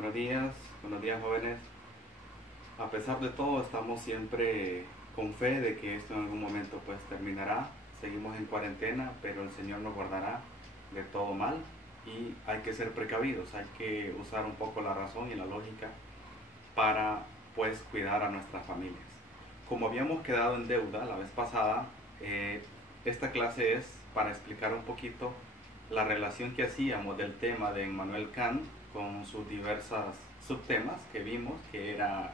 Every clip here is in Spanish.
Buenos días jóvenes. A pesar de todo, estamos siempre con fe de que esto en algún momento pues terminará. Seguimos en cuarentena, pero el Señor nos guardará de todo mal y hay que ser precavidos, hay que usar un poco la razón y la lógica para pues cuidar a nuestras familias. Como habíamos quedado en deuda la vez pasada, esta clase es para explicar un poquito la relación que hacíamos del tema de Immanuel Kant con sus diversas subtemas que vimos, que era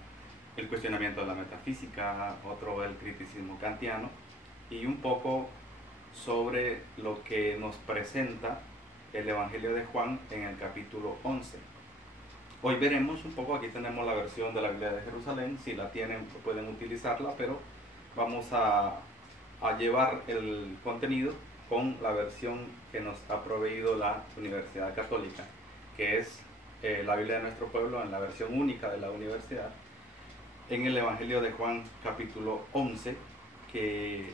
el cuestionamiento de la metafísica, otro el criticismo kantiano, y un poco sobre lo que nos presenta el Evangelio de Juan en el capítulo 11. Hoy veremos un poco, aquí tenemos la versión de la Biblia de Jerusalén, si la tienen pueden utilizarla, pero vamos a llevar el contenido con la versión que nos ha proveído la Universidad Católica, que es la Biblia de nuestro pueblo en la versión única de la universidad, en el Evangelio de Juan capítulo 11, que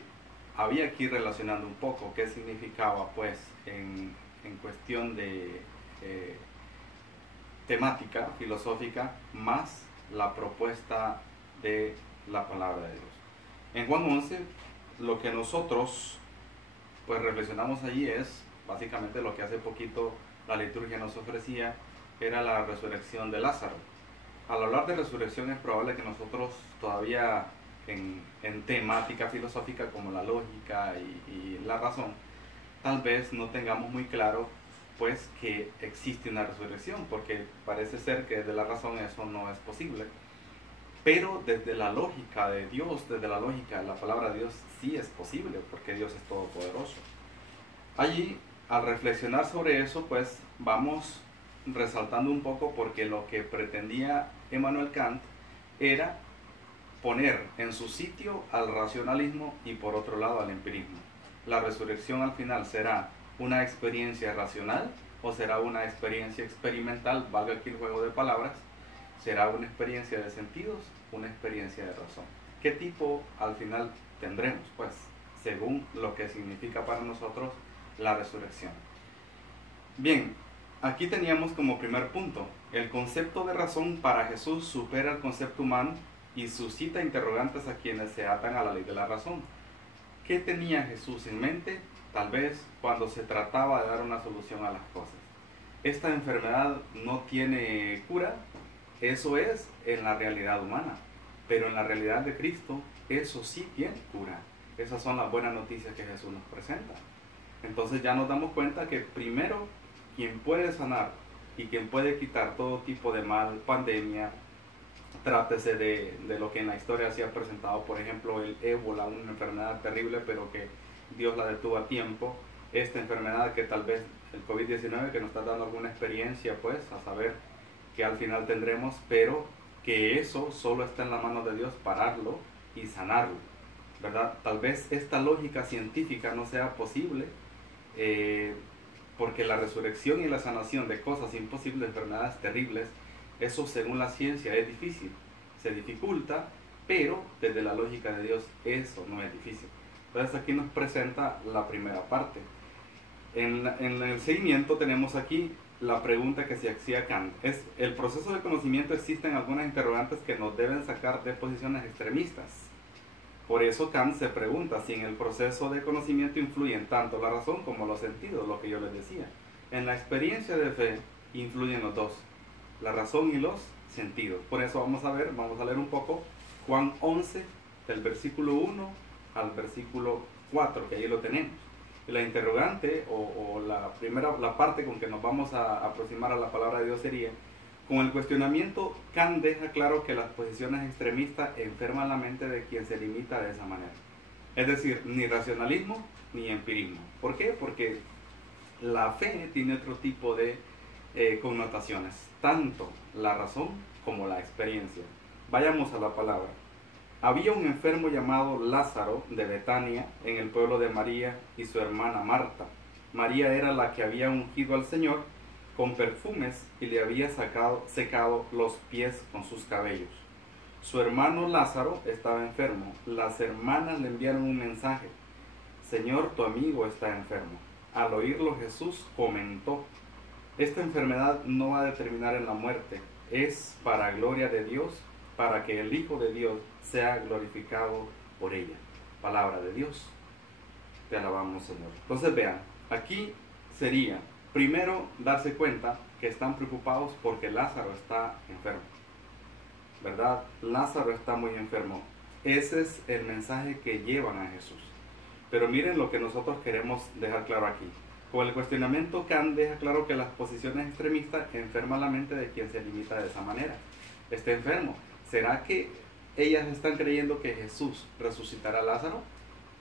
había aquí relacionando un poco qué significaba pues en cuestión de temática filosófica más la propuesta de la palabra de Dios. En Juan 11 lo que nosotros pues reflexionamos allí es básicamente lo que hace poquito la liturgia nos ofrecía, era la resurrección de Lázaro. Al hablar de resurrección es probable que nosotros todavía en temática filosófica como la lógica y la razón, tal vez no tengamos muy claro pues que existe una resurrección, porque parece ser que desde la razón eso no es posible. Pero desde la lógica de Dios, desde la lógica de la palabra de Dios, sí es posible, porque Dios es todopoderoso. Allí, al reflexionar sobre eso, pues vamos resaltando un poco, porque lo que pretendía Immanuel Kant era poner en su sitio al racionalismo y por otro lado al empirismo. La resurrección al final será una experiencia racional o será una experiencia experimental, valga aquí el juego de palabras. Será una experiencia de sentidos, una experiencia de razón. ¿Qué tipo al final tendremos? Pues según lo que significa para nosotros la resurrección. Bien, aquí teníamos como primer punto, el concepto de razón para Jesús supera el concepto humano y suscita interrogantes a quienes se atan a la ley de la razón. ¿Qué tenía Jesús en mente? Tal vez cuando se trataba de dar una solución a las cosas. Esta enfermedad no tiene cura. Eso es en la realidad humana, pero en la realidad de Cristo, eso sí tiene cura. Esas son las buenas noticias que Jesús nos presenta. Entonces ya nos damos cuenta que primero, quien puede sanar y quien puede quitar todo tipo de mal, pandemia, trátese de lo que en la historia se ha presentado, por ejemplo, el ébola, una enfermedad terrible, pero que Dios la detuvo a tiempo. Esta enfermedad que tal vez el COVID-19, que nos está dando alguna experiencia, pues, a saber que al final tendremos, pero que eso solo está en la mano de Dios, pararlo y sanarlo, ¿verdad? Tal vez esta lógica científica no sea posible, porque la resurrección y la sanación de cosas imposibles, enfermedades terribles, eso según la ciencia es difícil, se dificulta, pero desde la lógica de Dios eso no es difícil. Entonces aquí nos presenta la primera parte. En el seguimiento tenemos aquí la pregunta que se hacía Kant. Es, el proceso de conocimiento existen algunas interrogantes que nos deben sacar de posiciones extremistas. Por eso Kant se pregunta si en el proceso de conocimiento influyen tanto la razón como los sentidos, lo que yo les decía. En la experiencia de fe influyen los dos, la razón y los sentidos. Por eso vamos a leer un poco Juan 11, del versículo 1 al versículo 4, que ahí lo tenemos. La interrogante o la parte con que nos vamos a aproximar a la palabra de Dios sería: con el cuestionamiento, Kant deja claro que las posiciones extremistas enferman la mente de quien se limita de esa manera. Es decir, ni racionalismo ni empirismo. ¿Por qué? Porque la fe tiene otro tipo de connotaciones, tanto la razón como la experiencia. Vayamos a la palabra. Había un enfermo llamado Lázaro de Betania, en el pueblo de María y su hermana Marta. María era la que había ungido al Señor con perfumes y le había secado los pies con sus cabellos. Su hermano Lázaro estaba enfermo. Las hermanas le enviaron un mensaje: Señor, tu amigo está enfermo. Al oírlo Jesús comentó: esta enfermedad no va a terminar en la muerte, es para gloria de Dios, para que el Hijo de Dios sea glorificado por ella. Palabra de Dios. Te alabamos, Señor. Entonces vean, aquí sería, primero, darse cuenta que están preocupados porque Lázaro está enfermo, ¿verdad? Lázaro está muy enfermo. Ese es el mensaje que llevan a Jesús. Pero miren lo que nosotros queremos dejar claro aquí. Con el cuestionamiento, Kant deja claro que las posiciones extremistas enferman la mente de quien se limita de esa manera. Está enfermo. ¿Será que ellas están creyendo que Jesús resucitará a Lázaro?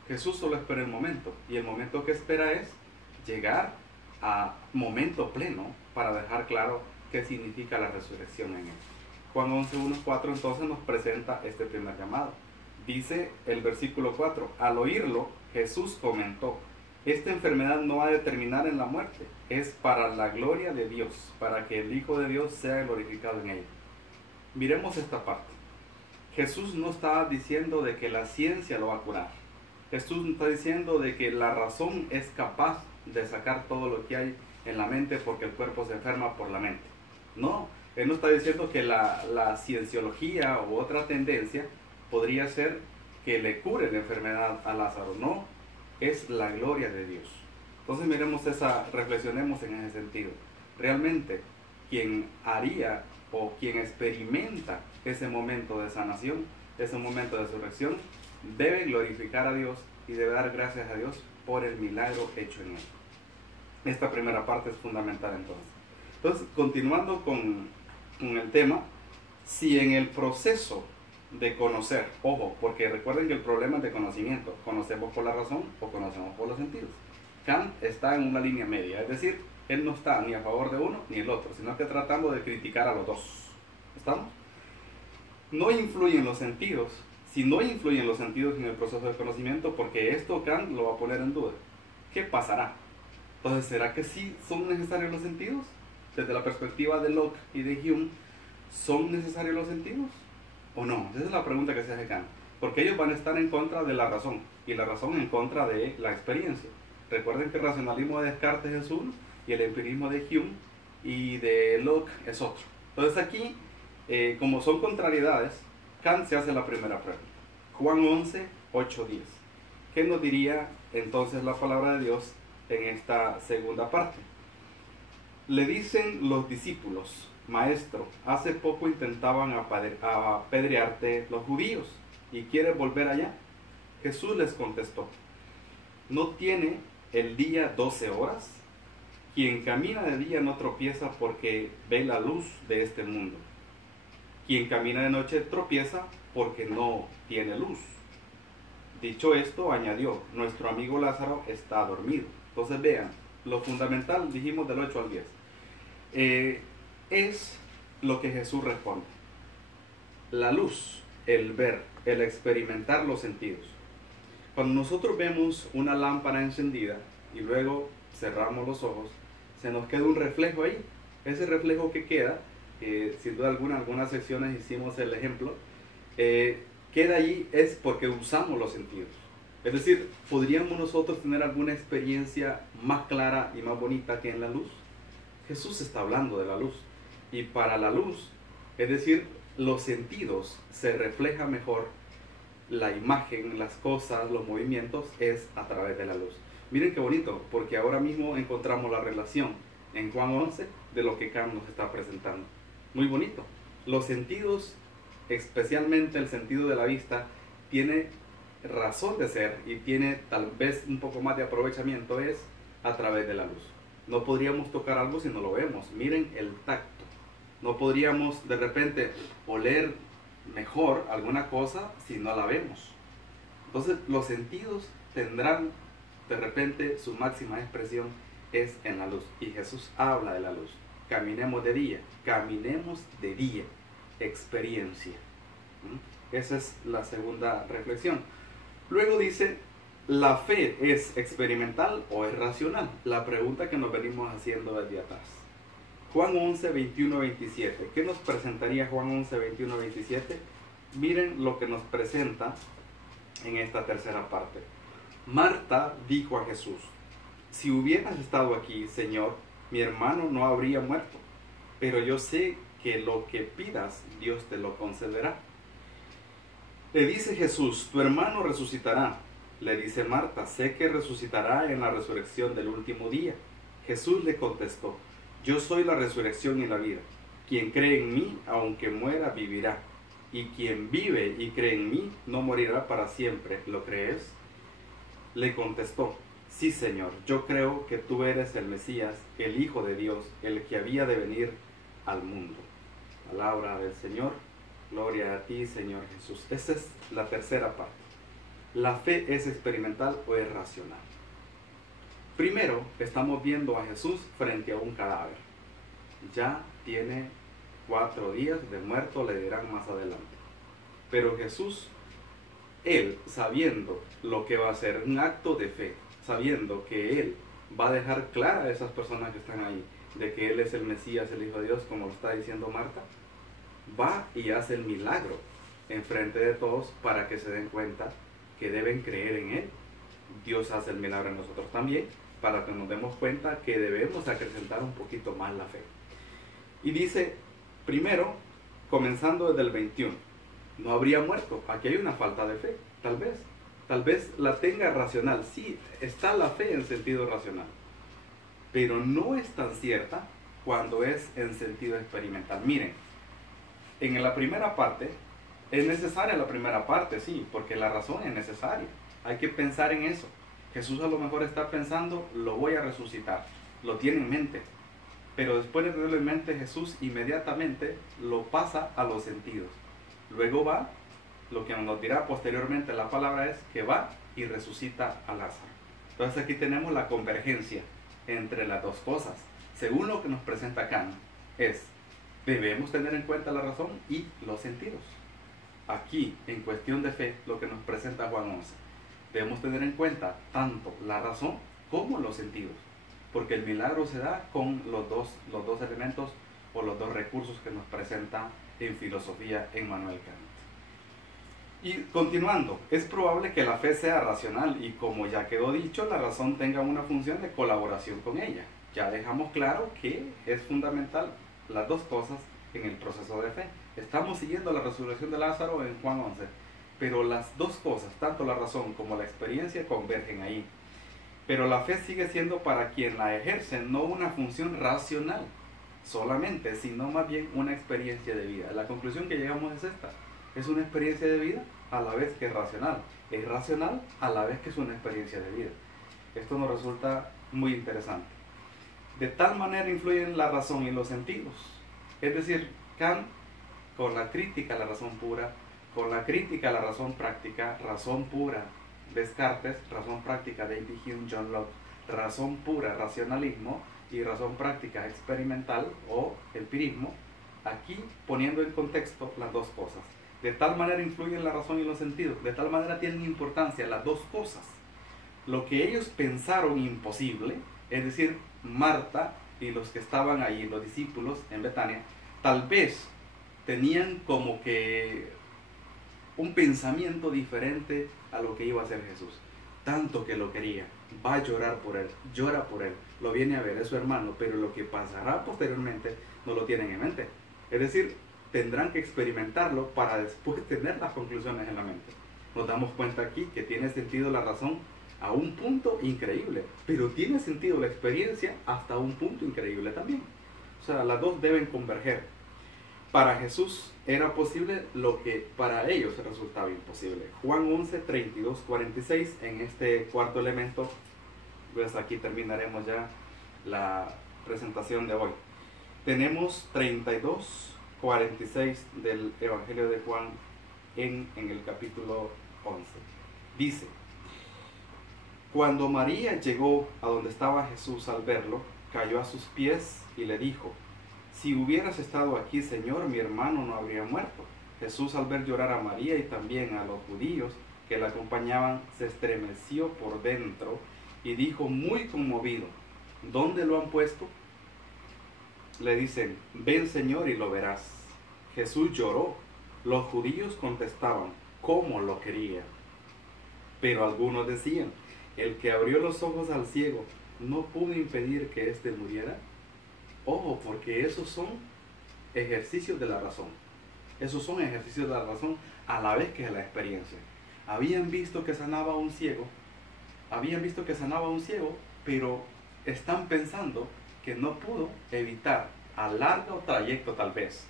Jesús solo espera el momento, y el momento que espera es llegar a momento pleno para dejar claro qué significa la resurrección en él. Juan 11:1-4 entonces nos presenta este primer llamado. Dice el versículo 4, al oírlo, Jesús comentó, esta enfermedad no va a terminar en la muerte, es para la gloria de Dios, para que el Hijo de Dios sea glorificado en ella. Miremos esta parte. Jesús no está diciendo de que la ciencia lo va a curar. Jesús está diciendo de que la razón es capaz de sacar todo lo que hay en la mente porque el cuerpo se enferma por la mente. No, Él no está diciendo que la cienciología u otra tendencia podría ser que le cure la enfermedad a Lázaro. No, es la gloria de Dios. Entonces reflexionemos en ese sentido. Realmente, quien haría o quien experimenta ese momento de sanación, ese momento de resurrección, debe glorificar a Dios y debe dar gracias a Dios por el milagro hecho en él. Esta primera parte es fundamental entonces. Entonces, continuando con el tema, si en el proceso de conocer, ojo, porque recuerden que el problema es de conocimiento, conocemos por la razón o conocemos por los sentidos. Kant está en una línea media, es decir, él no está ni a favor de uno ni el otro, sino que tratando de criticar a los dos. ¿Estamos? No influyen los sentidos. Si no influyen los sentidos en el proceso de conocimiento, porque esto Kant lo va a poner en duda, ¿qué pasará? Entonces, ¿será que sí son necesarios los sentidos? Desde la perspectiva de Locke y de Hume, ¿son necesarios los sentidos o no? Esa es la pregunta que se hace Kant, porque ellos van a estar en contra de la razón y la razón en contra de la experiencia. Recuerden que el racionalismo de Descartes es uno y el empirismo de Hume y de Locke es otro. Entonces aquí, como son contrariedades, Kant se hace la primera pregunta. Juan 11:8-10. ¿Qué nos diría entonces la palabra de Dios en esta segunda parte? Le dicen los discípulos, Maestro, hace poco intentaban apedrearte los judíos y quieres volver allá. Jesús les contestó, ¿no tiene el día 12 horas? Quien camina de día no tropieza porque ve la luz de este mundo. Quien camina de noche tropieza porque no tiene luz. Dicho esto, añadió, nuestro amigo Lázaro está dormido. Entonces vean, lo fundamental, dijimos del 8 al 10, es lo que Jesús responde. La luz, el ver, el experimentar los sentidos. Cuando nosotros vemos una lámpara encendida y luego cerramos los ojos, se nos queda un reflejo ahí. Ese reflejo que queda, sin duda alguna, en algunas secciones hicimos el ejemplo, queda allí es porque usamos los sentidos. Es decir, ¿podríamos nosotros tener alguna experiencia más clara y más bonita que en la luz? Jesús está hablando de la luz. Y para la luz, es decir, los sentidos, se refleja mejor la imagen, las cosas, los movimientos, es a través de la luz. Miren qué bonito, porque ahora mismo encontramos la relación en Juan 11 de lo que Kant nos está presentando. Muy bonito. Los sentidos, especialmente el sentido de la vista, tiene razón de ser y tiene tal vez un poco más de aprovechamiento es a través de la luz. No podríamos tocar algo si no lo vemos. Miren el tacto. No podríamos de repente oler mejor alguna cosa si no la vemos. Entonces los sentidos tendrán de repente su máxima expresión es en la luz. Y Jesús habla de la luz. Caminemos de día. Caminemos de día. Experiencia. Esa es la segunda reflexión. Luego dice, ¿la fe es experimental o es racional? La pregunta que nos venimos haciendo desde atrás. Juan 11, 21, 27. ¿Qué nos presentaría Juan 11, 21, 27? Miren lo que nos presenta en esta tercera parte. Marta dijo a Jesús, si hubieras estado aquí, Señor, mi hermano no habría muerto. Pero yo sé que lo que pidas Dios te lo concederá. Le dice Jesús, tu hermano resucitará. Le dice Marta, sé que resucitará en la resurrección del último día. Jesús le contestó, yo soy la resurrección y la vida. Quien cree en mí, aunque muera, vivirá. Y quien vive y cree en mí, no morirá para siempre. ¿Lo crees? Le contestó, sí, Señor, yo creo que tú eres el Mesías, el Hijo de Dios, el que había de venir al mundo. Palabra del Señor, gloria a ti, Señor Jesús. Esa es la tercera parte. ¿La fe es experimental o es racional? Primero, estamos viendo a Jesús frente a un cadáver. Ya tiene 4 días de muerto, le dirán más adelante. Pero Jesús, Él, sabiendo lo que va a hacer, un acto de fe, sabiendo que Él va a dejar clara a esas personas que están ahí, de que Él es el Mesías, el Hijo de Dios, como lo está diciendo Marta, va y hace el milagro enfrente de todos para que se den cuenta que deben creer en Él. Dios hace el milagro en nosotros también, para que nos demos cuenta que debemos acrecentar un poquito más la fe. Y dice, primero, comenzando desde el 21, no habría muerto. Aquí hay una falta de fe, tal vez la tenga racional. Sí, está la fe en sentido racional, pero no es tan cierta cuando es en sentido experimental. Miren, en la primera parte, es necesaria la primera parte, sí, porque la razón es necesaria. Hay que pensar en eso. Jesús a lo mejor está pensando, lo voy a resucitar, lo tiene en mente. Pero después de tenerlo en mente, Jesús inmediatamente lo pasa a los sentidos. Luego va, lo que nos dirá posteriormente la palabra es que va y resucita a Lázaro. Entonces aquí tenemos la convergencia entre las dos cosas. Según lo que nos presenta Kant, debemos tener en cuenta la razón y los sentidos. Aquí, en cuestión de fe, lo que nos presenta Juan 11, debemos tener en cuenta tanto la razón como los sentidos, porque el milagro se da con los dos elementos o los dos recursos que nos presenta en filosofía Immanuel Kant. Y continuando, es probable que la fe sea racional y, como ya quedó dicho, la razón tenga una función de colaboración con ella. Ya dejamos claro que es fundamental las dos cosas en el proceso de fe. Estamos siguiendo la resurrección de Lázaro en Juan 11, pero las dos cosas, tanto la razón como la experiencia, convergen ahí. Pero la fe sigue siendo para quien la ejerce no una función racional solamente, sino más bien una experiencia de vida. La conclusión que llegamos es esta: es una experiencia de vida a la vez que es racional a la vez que es una experiencia de vida. Esto nos resulta muy interesante. De tal manera influyen la razón y los sentidos. Es decir, Kant, con la crítica a la razón pura, con la crítica a la razón práctica, razón pura Descartes, razón práctica David Hume, John Locke, razón pura racionalismo y razón práctica experimental o empirismo, aquí poniendo en contexto las dos cosas. De tal manera influyen la razón y los sentidos, de tal manera tienen importancia las dos cosas. Lo que ellos pensaron imposible, es decir, Marta y los que estaban ahí, los discípulos en Betania, tal vez tenían como que un pensamiento diferente a lo que iba a hacer Jesús. Tanto que lo quería, va a llorar por él, llora por él, lo viene a ver, es su hermano, pero lo que pasará posteriormente no lo tienen en mente. Es decir, tendrán que experimentarlo para después tener las conclusiones en la mente. Nos damos cuenta aquí que tiene sentido la razón a un punto increíble, pero tiene sentido la experiencia hasta un punto increíble también. O sea, las dos deben converger. Para Jesús era posible lo que para ellos resultaba imposible. Juan 11, 32, 46, en este cuarto elemento, pues aquí terminaremos ya la presentación de hoy. Tenemos 32, 46 del Evangelio de Juan en el capítulo 11. Dice: cuando María llegó a donde estaba Jesús, al verlo, cayó a sus pies y le dijo: si hubieras estado aquí, Señor, mi hermano no habría muerto. Jesús, al ver llorar a María y también a los judíos que la acompañaban, se estremeció por dentro y dijo muy conmovido: ¿dónde lo han puesto? Le dicen: ven, Señor, y lo verás. Jesús lloró. Los judíos contestaban: ¿cómo lo quería? Pero algunos decían: el que abrió los ojos al ciego no pudo impedir que éste muriera. Ojo, porque esos son ejercicios de la razón. Esos son ejercicios de la razón a la vez que la experiencia. Habían visto que sanaba a un ciego, pero están pensando que no pudo evitar a largo trayecto tal vez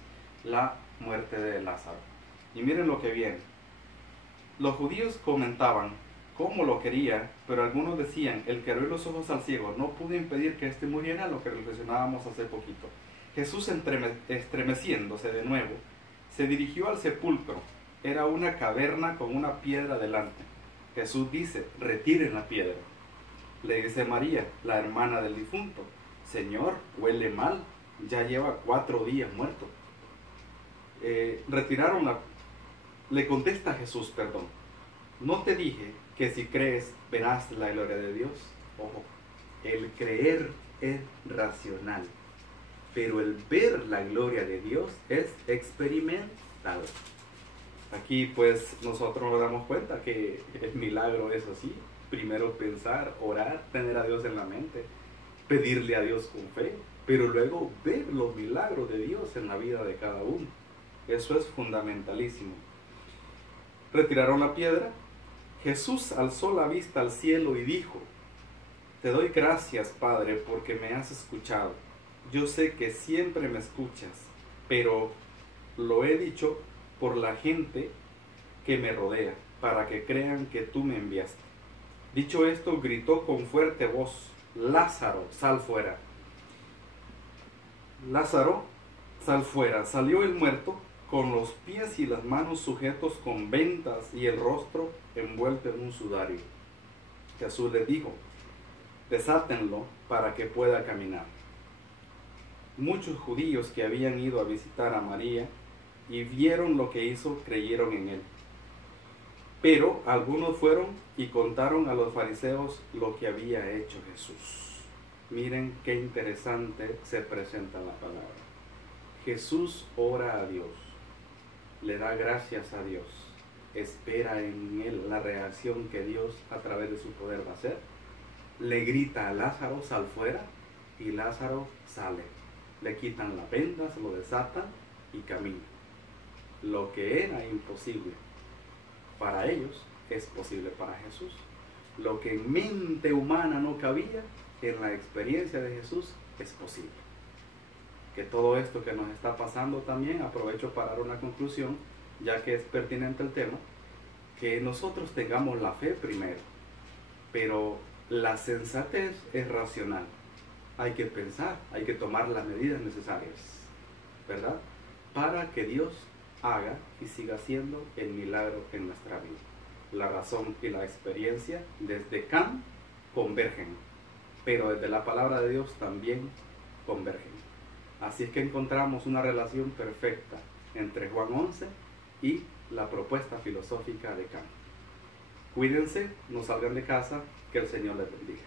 la muerte de Lázaro. Y miren lo que viene. Los judíos comentaban cómo lo quería, pero algunos decían, el que abrió los ojos al ciego no pudo impedir que éste muriera, lo que reflexionábamos hace poquito. Jesús, estremeciéndose de nuevo, se dirigió al sepulcro. Era una caverna con una piedra delante. Jesús dice, retiren la piedra. Le dice María, la hermana del difunto, Señor, huele mal, ya lleva 4 días muerto. Le contesta Jesús, perdón, ¿no te dije que si crees verás la gloria de Dios? Ojo, el creer es racional, pero el ver la gloria de Dios es experimental. Aquí pues nosotros nos damos cuenta que el milagro es así. Primero pensar, orar, tener a Dios en la mente, pedirle a Dios con fe, pero luego ver los milagros de Dios en la vida de cada uno. Eso es fundamentalísimo. Retiraron la piedra. Jesús alzó la vista al cielo y dijo, te doy gracias, Padre, porque me has escuchado. Yo sé que siempre me escuchas, pero lo he dicho por la gente que me rodea, para que crean que tú me enviaste. Dicho esto, gritó con fuerte voz, Lázaro, sal fuera. Lázaro, sal fuera. Salió el muerto, con los pies y las manos sujetos con vendas y el rostro envuelto en un sudario. Jesús les dijo, desátenlo para que pueda caminar. Muchos judíos que habían ido a visitar a María y vieron lo que hizo, creyeron en él. Pero algunos fueron y contaron a los fariseos lo que había hecho Jesús. Miren qué interesante se presenta la palabra. Jesús ora a Dios, le da gracias a Dios, espera en él la reacción que Dios a través de su poder va a hacer. Le grita a Lázaro, sal fuera, y Lázaro sale. Le quitan las vendas, lo desatan y camina. Lo que era imposible para ellos es posible para Jesús. Lo que en mente humana no cabía, en la experiencia de Jesús es posible. Que todo esto que nos está pasando también, aprovecho para dar una conclusión, ya que es pertinente el tema, que nosotros tengamos la fe primero, pero la sensatez es racional. Hay que pensar, hay que tomar las medidas necesarias, ¿verdad? Para que Dios haga y siga haciendo el milagro en nuestra vida. La razón y la experiencia desde Kant convergen, pero desde la palabra de Dios también convergen. Así es que encontramos una relación perfecta entre Juan 11 y la propuesta filosófica de Kant. Cuídense, no salgan de casa, que el Señor les bendiga.